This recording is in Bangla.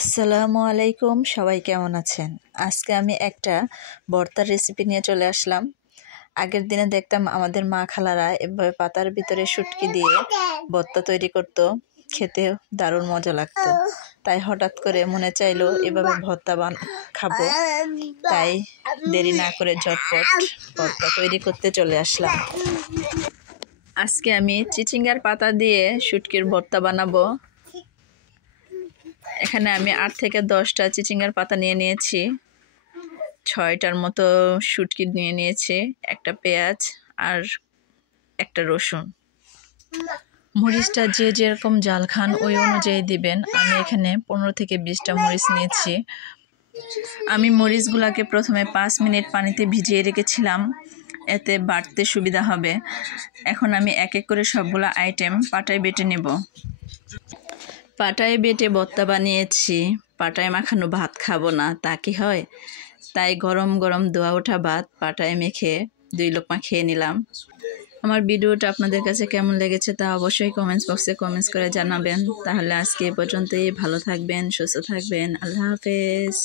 আসসালামু আলাইকুম, সবাই কেমন আছেন? আজকে আমি একটা ভর্তার রেসিপি নিয়ে চলে আসলাম। আগের দিনে দেখতাম আমাদের মা খালারা এভাবে পাতার ভিতরে শুটকি দিয়ে ভর্তা তৈরি করতো, খেতে দারুণ মজা লাগতো। তাই হঠাৎ করে মনে চাইলো এভাবে ভর্তা খাবো, তাই দেরি না করে ঝটপট ভর্তা তৈরি করতে চলে আসলাম। আজকে আমি চিচিঙ্গার পাতা দিয়ে শুটকির ভর্তা বানাবো। এখানে আমি 8 থেকে 10টা চিচিঙ্গার পাতা নিয়ে নিয়েছি, 6টার মতো শুটকি নিয়ে নিয়েছি, একটা পেঁয়াজ আর একটা রসুন। মরিচটা যে যেরকম ঝাল খান ওই অনুযায়ী দিবেন। আমি এখানে 15 থেকে 20টা মরিচ নিয়েছি। আমি মরিচগুলোকে প্রথমে 5 মিনিট পানিতে ভিজিয়ে রেখেছিলাম, এতে বাটতে সুবিধা হবে। এখন আমি এক এক করে সবগুলো আইটেম পাটায় বেটে নেব। পাটায় বেটে ভর্তা বানিয়েছি। পাটায় মাখানো ভাত খাবো না, তা কি হয়? তাই গরম গরম ধোয়া ওঠা ভাত পাটায় মেখে 2 লোকমা খেয়ে নিলাম। আমার ভিডিওটা আপনাদের কাছে কেমন লেগেছে তা অবশ্যই কমেন্টস বক্সে কমেন্টস করে জানাবেন। তাহলে আজকে এ পর্যন্তই। ভালো থাকবেন, সুস্থ থাকবেন। আল্লাহ হাফেজ।